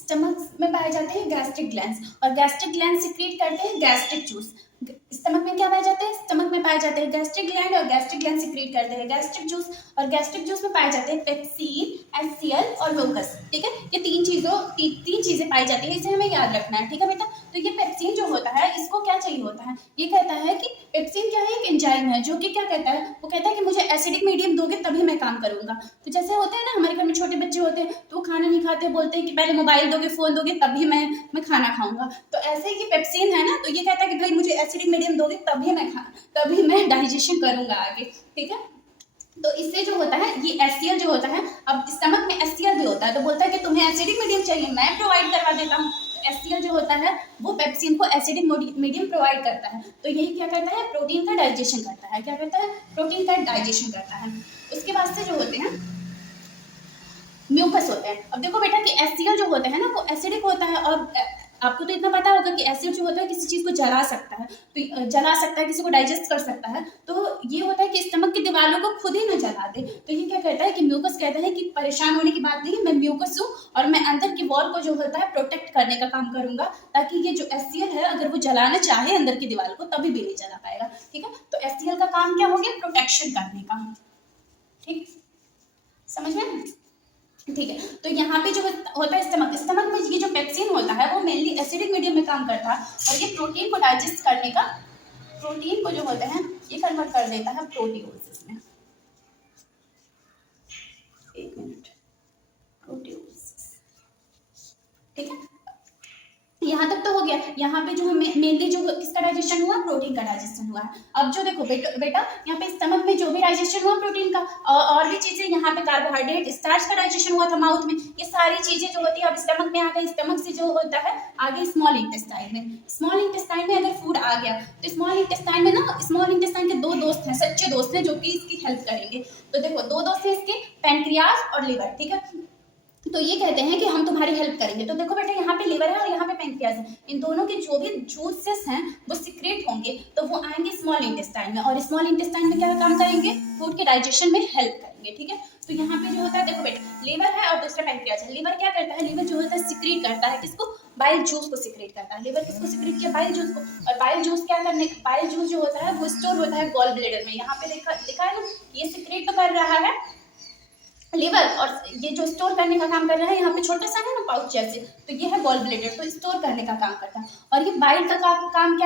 Stomach में पाए जाते हैं गैस्ट्रिक ग्लैंड्स, और गैस्ट्रिक ग्लैंड सिक्रीट करते हैं गैस्ट्रिक जूस। स्टमक में क्या पाए जाते हैं? स्टमक में पाए जाते हैं गैस्ट्रिक ग्लैंड, और गैस्ट्रिक ग्लैंड सिक्रीट करते हैं गैस्ट्रिक जूस, और गैस्ट्रिक जूस में पाए जाते हैं पेप्सिन, HCl और म्यूकस। ठीक है, ये तीन चीजें पाई जाती है, इसे हमें याद रखना है। ठीक है बेटा, तो ये पेप्सिन जो होता है इसको क्या चाहिए होता है? ये कहता है कि पेप्सिन क्या है? एक एंजाइम है जो कि क्या कहता है, वो कहता है कि मुझे एसिडिक मीडियम दोगे तभी मैं काम करूंगा। तो जैसे होते हैं ना, हमारे घर में छोटे बच्चे होते हैं तो वो खाना नहीं खाते, बोलते हैं कि पहले मोबाइल दोगे, फोन दोगे तभी मैं खाना खाऊंगा। तो ऐसे ही पेप्सिन है ना, तो ये कहता है कि भाई मुझे एसिडिक मीडियम दोगे तभी मैं डाइजेशन करूंगा आगे। ठीक है, तो इससे जो होता है ये HCl जो होता है, अब स्टमक में HCl भी होता है, तो बोलता है कि तुम्हें एसिडिक मीडियम चाहिए, मैं प्रोवाइड करवा देता हूँ। HCl जो होता है वो पेप्सिन को एसिडिक मीडियम प्रोवाइड करता है। तो यही क्या करता है? प्रोटीन का डाइजेशन करता है। क्या करता है? प्रोटीन का डाइजेशन करता है। उसके बाद से जो होते हैं म्यूकस होते हैं। अब देखो बेटा कि HCl जो होता है ना वो एसिडिक होता है, और आपको तो इतना पता होगा कि एसिड जो होता है किसी चीज को जला सकता है, तो जला सकता है, किसी को डाइजेस्ट कर सकता है। तो ये होता है कि स्टमक की दीवारों को खुद ही ना जला दे। तो ये क्या कहता है कि म्यूकस कहता है कि परेशान होने की बात नहीं, मैं म्यूकस हूँ और मैं अंदर की वॉल को जो होता है प्रोटेक्ट करने का काम करूंगा, ताकि ये जो HCl है अगर वो जलाना चाहे अंदर की दीवार को तभी भी नहीं जला पाएगा। ठीक है, तो HCl का काम क्या हो गया? प्रोटेक्शन करने का। ठीक, समझ में? ठीक है, तो यहाँ पे जो होता है स्टमक में ये जो पेप्सिन होता है वो मेनली एसिडिक मीडियम में काम करता है, और ये प्रोटीन को डाइजेस्ट करने का, प्रोटीन को जो होता है ये कन्वर्ट कर देता है प्रोटियोलिसिस में। एक मिनट, प्रोटियोलिसिस। ठीक है, यहाँ तक तो हो गया। यहाँ पे जो मेनली जो किसका डाइजेशन हुआ? प्रोटीन का डाइजेशन हुआ है। अब जो देखो बेटा यहाँ पे स्टमक में जो भी डाइजेशन हुआ प्रोटीन का, और भी चीजें, यहाँ पे कार्बोहाइड्रेट, स्टार्च का डाइजेशन हुआ था माउथ में, ये सारी चीजें जो होती है अब स्टमक में आ गई। स्टमक से जो होता है आगे स्मॉल इंटेस्टाइन में। स्मॉल इंटेस्टाइन में अगर फूड आ गया तो स्मॉल इंटेस्टाइन में ना, स्मॉल इंटेस्टाइन के दो दोस्त हैं, सच्चे दोस्त हैं, जो कि इसकी हेल्प करेंगे। तो देखो दो दोस्त हैं इसके, पैनक्रियाज और लिवर। ठीक है, तो ये कहते हैं कि हम तुम्हारी हेल्प करेंगे। तो देखो बेटा यहाँ पे लिवर है और यहाँ पे पैंक्रियाज है, इन दोनों के जो भी जूसेस हैं वो सिक्रेट होंगे, तो वो आएंगे स्मॉल इंटेस्टाइन में, और स्मॉल इंटेस्टाइन में क्या काम करेंगे? फूड के डाइजेशन में हेल्प करेंगे। ठीक है, तो यहाँ पे जो होता है देखो बेटा लिवर है और दूसरा पैंक्रियाज है। लिवर क्या करता है? लिवर जो होता है सिक्रेट करता है किसको? बाइल जूस को सिक्रेट करता है। लिवर किसको सिक्रेट किया? बाइल जूस को। और बाइल जूस क्या करने, बाइल जूस जो होता है वो स्टोर होता है गॉल ब्लेडर में। यहाँ पे लिखा है ना, ये सिक्रेट तो कर रहा है लिवर, और ये जो स्टोर करने का काम कर रहा है, यहाँ पे छोटा सा है ना पाउच जैसे, तो ये है गॉल ब्लेडर, तो स्टोर करने का काम करता है। और ये बाइल का काम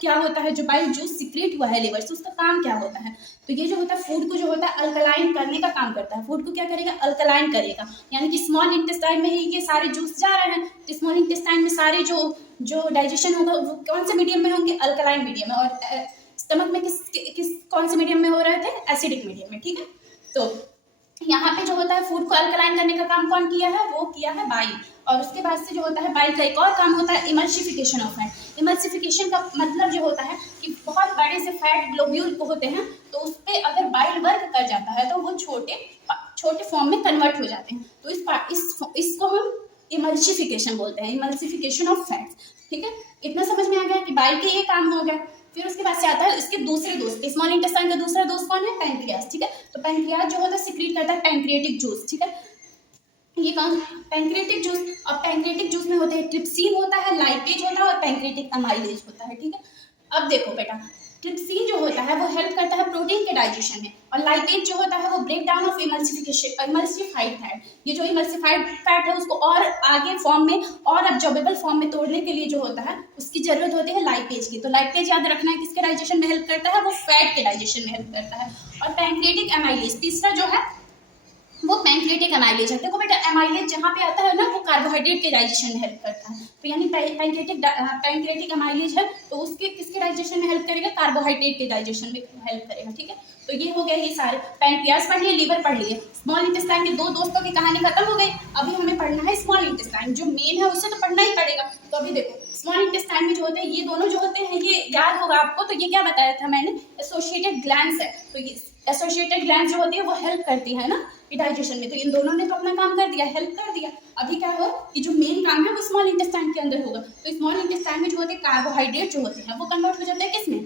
क्या होता है? जो बाइल जूस सिक्रेट हुआ है लिवर से, उसका काम क्या होता है? तो ये जो होता है फूड को जो होता है अल्कलाइन करने का काम करता है। फूड को क्या करेगा? अल्कलाइन करेगा, यानी कि स्मॉल इंटेस्टाइन में ही ये सारे जूस जा रहे हैं, तो स्मॉल इंटेस्टाइन में सारे जो डाइजेशन होगा वो कौन से मीडियम में होंगे? अल्कलाइन मीडियम में। और स्टमक में किस कौन से मीडियम में हो रहे थे? एसिडिक मीडियम में। ठीक है, तो यहाँ पे जो होता है फूड को अल्कलाइन करने का काम कौन किया है? वो किया है बाइल। और उसके बाद से जो होता है बाइल का एक और काम होता है इमल्सिफिकेशन ऑफ फैट। इमल्सिफिकेशन का मतलब जो होता है कि बहुत बड़े से फैट ग्लोब्यूल होते हैं, तो उस पर अगर बाइल वर्क कर जाता है तो वो छोटे फॉर्म में कन्वर्ट हो जाते हैं। तो इसको हम इमल्सिफिकेशन बोलते हैं, इमल्सिफिकेशन ऑफ फैट्स। ठीक है, इतना समझ में आ गया कि बाइल के ये काम हो गया। फिर उसके बाद से आता है इसके दूसरे दोस्त, स्मॉल इंटेस्टाइन का दूसरा दोस्त कौन है? पैंक्रियाज। ठीक है, तो पैंक्रियाज जो होता है सिक्रीट करता है पैंक्रियाटिक जूस। ठीक है, ये कौन? Pancreatic juice. और पैंक्रियाटिक जूस में होते हैं ट्रिप्सिन होता है, लाइपेज होता है और पैंक्रियाटिक अमाइलेज होता है। ठीक है, अब देखो बेटा ट्रिप्सिन जो होता है वो हेल्प करता है प्रोटीन के डाइजेशन में, और लाइपेज जो होता है वो break down of emulsified fat. ये जो इमल्सिफाइड फैट है उसको और आगे फॉर्म में और अब्जॉर्बेबल फॉर्म में तोड़ने के लिए जो होता है उसकी जरूरत होती है लाइपेज की। तो लाइपेज याद रखना है किसके डाइजेशन में हेल्प करता है? वो फैट के डाइजेशन में हेल्प करता है। और पैंक्रियाटिक अमाइलेज तीसरा जो है वो पैंक्रियाटिक अमाइलेज है। देखो बेटा अमाइलेज जहाँ पे आता है ना वो कार्बोहाइड्रेट के डाइजेशन में हेल्प करता है, तो यानी पैंक्रियाटिक अमाइलेज है तो उसके किसके डाइजेशन में हेल्प करेगा? कार्बोहाइड्रेट के डाइजेशन में हेल्प करेगा। ठीक है, तो ये हो गया ये सारे। पैंक्रियाज पढ़ लिए, लिवर पढ़ लिए, स्मॉल इंटेस्टाइन के दो दोस्तों की कहानी खत्म हो गई। अभी हमें पढ़ना है स्मॉल इंटेस्टाइन, जो मेन है उसे तो पढ़ना ही पड़ेगा। तो अभी देखो स्मॉल इंटेस्टाइन में जो होते हैं ये दोनों जो होते हैं, ये याद होगा आपको, तो ये क्या बताया था मैंने? एसोसिएटेड ग्लैंड्स है। तो ये एसोसिएटेड ग्लैंड जो होती है वो हेल्प करती है ना डाइजेशन में, तो इन दोनों ने तो अपना काम कर दिया, हेल्प कर दिया। अभी क्या हो कि जो मेन काम है वो स्मॉल इंटेस्टाइन के अंदर होगा। तो स्मॉल इंटेस्टाइन में जो होते हैं कार्बोहाइड्रेट जो होते हैं वो कन्वर्ट हो जाते हैं किसमें?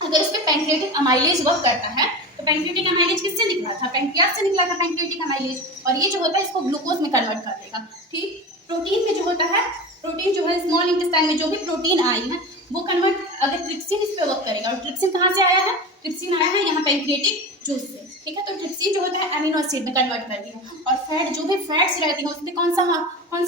अगर उस पर पैंक्रियाटिक अमाइलेज वर्क करता है तो पैंक्रियाटिक अमाइलेज किससे निकला था? पैंक्रियाज से निकला था पैंक्रियाटिक अमाइलेज, और ये जो होता है इसको ग्लूकोज में कन्वर्ट कर देगा। ठीक, प्रोटीन में जो होता है, प्रोटीन जो है स्मॉल इंटेस्टाइन में जो भी प्रोटीन आई है वो कन्वर्ट, अगर ट्रिप्सिन इस पे वर्क करेगा, और ट्रिप्सिन कहाँ से आया है, ट्रिप्सिन आया है यहाँ पैंक्रियाटिक जूस से, ठीक है। तो ट्रिप्सिन जो होता है अमीनो एसिड में कन्वर्ट कर दिया, और फैट जो भी फैट्स रहती है उसमें कौन सा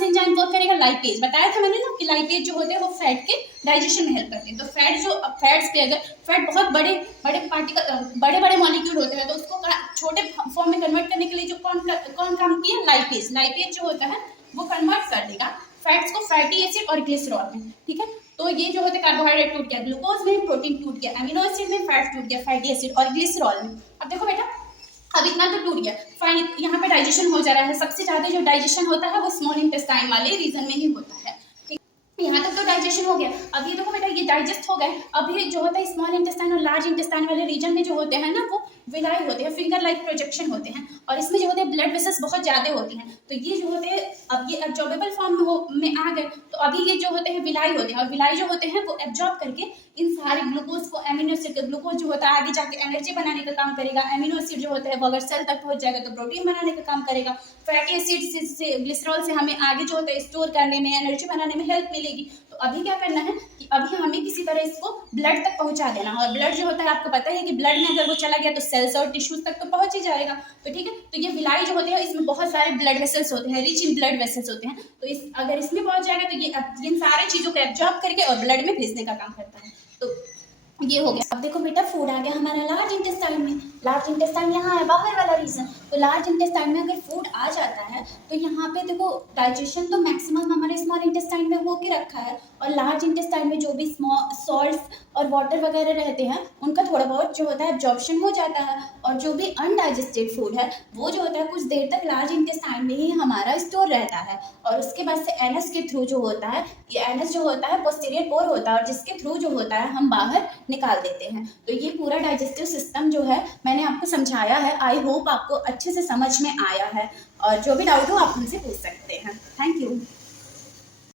एंजाइम वर्क करेगा, लाइपेज। बताया था मैंने ना कि लाइपेज जो होते हैं वो फैट के डाइजेशन में हेल्प करते हैं। तो फैट्स पे अगर फैट बहुत बड़े बड़े पार्टिकल, बड़े बड़े मॉलिक्यूल होते हैं तो उसको छोटे फॉर्म में कन्वर्ट करने के लिए जो कौन काम किया, लाइपेज जो होता है वो कन्वर्ट कर देगा फैट्स को फैटी एसिड और ग्लिसरॉल में, ठीक है। तो ये जो होते हैं कार्बोहाइड्रेट टूट गया, ग्लूकोज में प्रोटीन टूट गया, अमीनो एसिड में फैट टूट गया, फैटी एसिड और ग्लिसरॉल में। अब देखो बेटा, अब इतना तो टूट गया, फाइन, यहाँ पे डाइजेशन हो जा रहा है। सबसे ज्यादा जो डाइजेशन होता है वो स्मॉल इंटेस्टाइन वाले रीजन में ही होता है, ठीक है। यहाँ तक तो डाइजेशन हो गया। अब ये देखो बेटा, ये डाइजेस्ट हो गए। अब ये जो होता है स्मॉल इंटेस्टाइन और लार्ज इंटेस्टाइन वाले रीजन में जो होते हैं ना वो विलाई होते हैं, फिंगर लाइक प्रोजेक्शन होते हैं, और इसमें जो होते हैं ब्लड वेसल्स बहुत ज़्यादा होती हैं। तो ये जो होते हैं, अब ये एब्जॉर्बेबल फॉर्म में आ गए, तो अभी ये जो होते हैं विलाई होते हैं, और विलाई जो होते हैं वो एब्जॉर्ब करके इन सारे ग्लूकोज को, एमिनो एसिड, ग्लूकोज जो होता है आगे जाके एनर्जी बनाने का काम करेगा, एमिनो एसिड जो होता है वो अगर सेल तक पहुंच जाएगा तो प्रोटीन बनाने का काम करेगा, फैटी एसिड से ग्लिसरॉल से हमें आगे जो होता है स्टोर करने में, एनर्जी बनाने में हेल्प मिलेगी। तो अभी क्या करना है कि अभी हमें किसी तरह इसको ब्लड तक पहुंचा देना, और ब्लड जो होता है आपको पता है कि ब्लड में अगर वो चला गया तो सेल्स और टिश्यूज तक तो पहुंच ही जाएगा, तो ठीक है। तो ये विलाई जो होते हैं इसमें बहुत सारे ब्लड वेसल्स होते हैं, रिच इन ब्लड वेसल्स होते हैं, तो अगर इसमें पहुंच जाएगा तो ये इन सारी चीजों को एब्जॉर्ब करके और ब्लड में भेजने का काम करता है। तो ये हो गया। अब देखो बेटा, फूड आ गया हमारा लार्ज इंटेस्टाइन में। लार्ज इंटेस्टाइन यहाँ है बाहर वाला रीजन, तो लार्ज इंटेस्टाइन में अगर फूड आ जाता है तो यहाँ पे देखो डाइजेशन तो मैक्सिमम हमारे स्मॉल इंटेस्टाइन में होके रखा है, और लार्ज इंटेस्टाइन में जो भी सॉल्ट्स और वाटर वगैरह रहते हैं उनका थोड़ा बहुत जो होता है एब्जॉर्प्शन हो जाता है, और जो भी अनडाइजेस्टेड फूड है वो जो होता है कुछ देर तक लार्ज इंटेस्टाइन में ही हमारा स्टोर रहता है, और उसके बाद से एनस के थ्रू जो होता है, ये एनस जो होता है पोस्टीरियर पोर होता है, और जिसके थ्रू जो होता है हम बाहर निकाल देते हैं। तो ये पूरा डाइजेस्टिव सिस्टम जो है मैंने आपको समझाया है। आई होप आपको अच्छे से समझ में आया है, और जो भी डाउट हो आप मुझसे पूछ सकते हैं। Thank you.